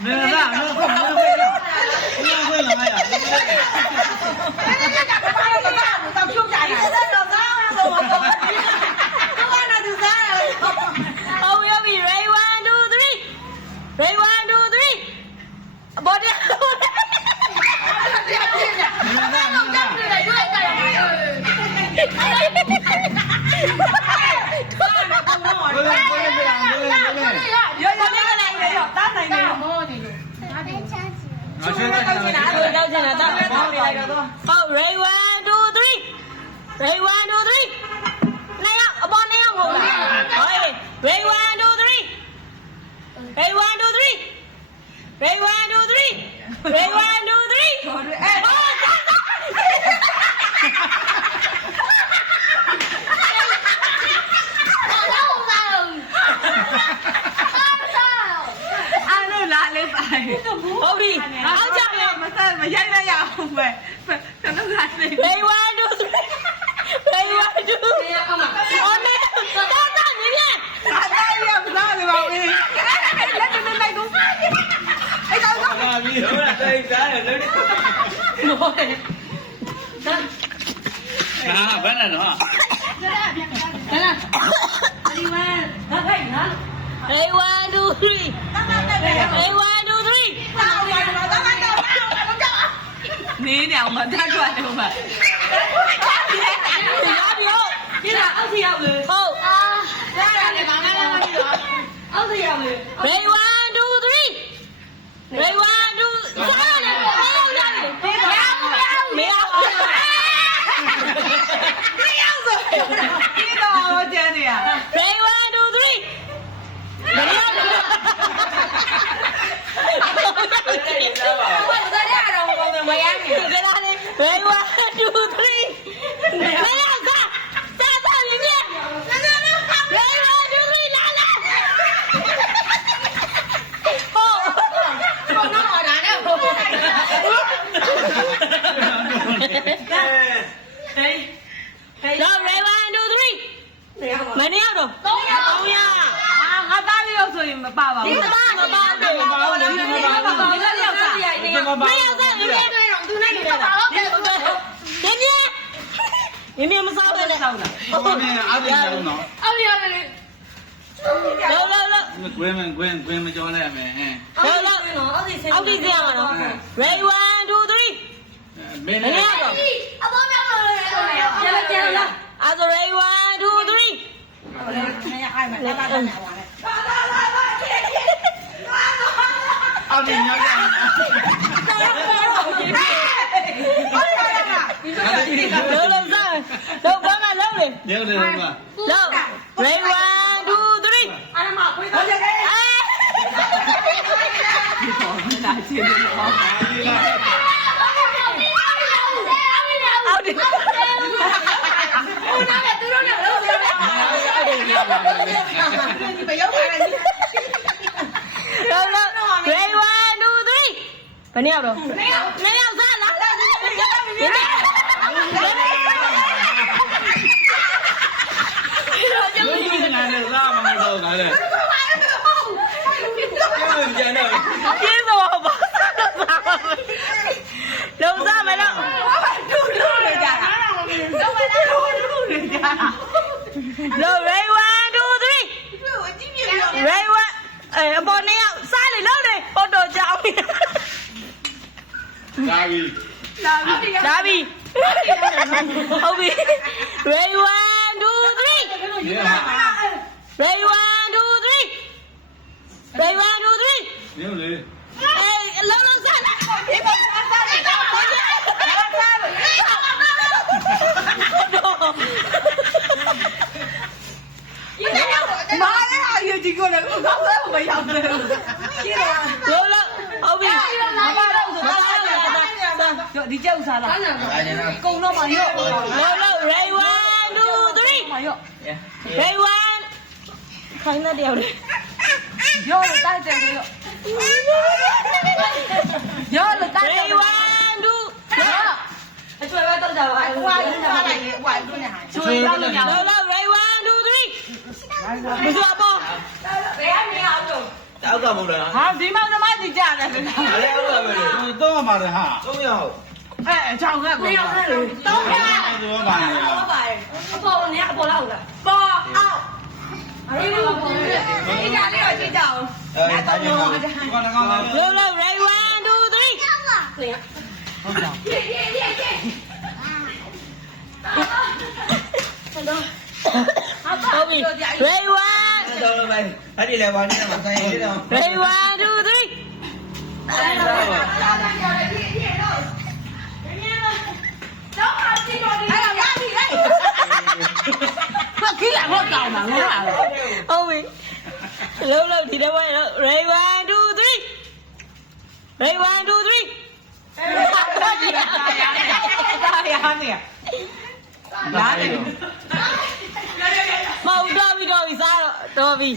没有啦，没有会，没有会了，没有会了呀。Oh, we'll be ready. 1, 2, 3. Ready? 1, 2, 3. Body. 好 ，Ready 1, 2, 3. Ready 1, 2, 3. 那样，不那样好了。可以。Ready 1, 2, 3. Ready 1, 2, 3. Ready 1, 2, 3. Ready 1, 2, 3. ဟုတ်ပြီအောင်ကြရမဆက်မရိုက်လိုက်ရအောင်ပဲခဏခဏလေး Ready 1 2 3 Ready 1 2 အော်နေတော့တော့မြင်မြင်အားရရမစားနေပါဘူးလက်တူလိုက်တော့အဲ့တော့တော့ ပြီတော့တိတ်သားတယ်လို့ဟုတ်တယ်ဟာဘယ်နဲ့တော့Ready 1 2 3 Ready 1 2 3နေနေအောင်မတက်ကြွတယ်မရောက်ပြီဟုတ်ဒီကအောက်စီရောက်လေဟုတ်ဒါရတယ်ဘာမှလည်းမကြည့်တော့အောက်စီရောက်လေ Ready 1 2 3 Ready 1 2စားရတယ်ဟုတ်ရတယ်မရဘူးမရောက်ဆိုဒီတော့ကျန်နေရ Ready 1 2 3မရဘူးမရဘူးကြလားလေ Ready 1 2 3မရစားစားမြင်မြင် Ready 1 2 3လာလာဟုတ်တော့ဒါနဲ့ဟုတ်ဟေးတော့ Ready 1 2 3မနေရတော့300ငါသားလေးရောဆိုရင်မပါပါဘူးဒီသားမပါဘူးမပါဘူးဒီမပါဘူးဒီသားရောက်စားမရောက်စားမင်းတွေ့တော့သူနဲ့နေတယ်မြင်းမစားဘဲနဲ့ဆောက်တာ ဟိုနေအားပြအောင်နော် အော်ရတယ်လေလော ကွင်းမကြောလိုက်ရမယ်ဟဲ့ အောက်ဒီစရမှာနော် Ready 1 2 3မင်း မနေရတော့အပေါ်မြောက်လို့ကျလာအဲ့ဒါ Ready 1 2 3အော်ဒီညောင်းရလောအောင်စားလောဘာမှလုံးလေ ရုပ်တယ်ကွာ လော Ready 1 2 3အဲ့မှာခွေးတော့ကျတယ်ဒီပေါ်မှာချင်းနေပါအော်ဒီဦးနာကသူတို့နဲ့လုံးလုံးဘယ်ရောက်ပါလဲလောလော Ready 1 2 3ဘယ်နှစ်ယောက်တော့2ယောက်စားလားစားမလို့ကားလေကျန်တော့ ကျေးဇူးပါလုံစားမလို့တူနေကြတာလုံမလားတူနေကြတာလော Ready 1 2 3 Ready 1အပေါ်2ယောက်စားလေလုံးလေဟောတော့ကြောင်းလာပြီလာပြီဟုတ်ပြီ Ready 1 2 3 Ready 1 2 3 Ready 1 2 3 ရုပ်လေ လုံးလုံးစားလားဒီပေါ်စားစားလေးစားမာလည်းအယူကြီးကိုလည်းကောင်းလည်းမရောက်ဘူးလုံးလုံးဟုတ်ပြီမပါတော့ဆိုတော့စားဒီကြောက်စားလားကုံတော့မရော့လုံးလုံး Ready 1 2 3မရော့ Ready 1ခိုင်းတဲ့တယောက်လေရောလို့တိုက်တယ်ရောရောလို့တိုက်တယ်1 2ရောအကျွေးပဲတော့ကြပါဘူးဝါရင်းထားလိုက်လေဝါရင်းနဲ့ဟာကျွေးတော့လို့ရလုံးလုံး Ready 1 2 3မစိုးအပေါ်ဘယ်ကနေအောင်လို့ အောက်ကမဟုတ်လား ဟာဒီမောင်နှမကြီးကြတယ်ခင်ဗျာ အဲ့ဒါအောက်ကပဲလေ တော့မှာလေဟာ 3ယောက် အဲအချောင်းကပေါ်တော့ တော့ပါနေတော့ပါနေလား အပေါ်ကနေအပေါ်လောက်လားပေါ်အောက်အေးလို့ပေါ်တယ်ဒီကြလေးတော့ကြည့်ကြအောင် အဲ့ဒါကြောင့် ဒီကောင်က လို့လို့ ready 1 2 3 ခွင် ဟုတ်ကြောင်း ပြေးပြေးပြေးပြေးဟုတ်ပြီ ready 1 တော့လည်းအဲ့ဒီလေဘာနေမှာဆိုင်ရတော့ ready 1 2 3 ဖက်ခီးလာတော့တောင်းတာငါလားဟုတ်ပြီလို့လို့ဒီတော့ပဲ ready 1 2 3 ready 1 2 3တာယာနေလာနေမောက်တော့ပြီစားတော့တော်ပြီ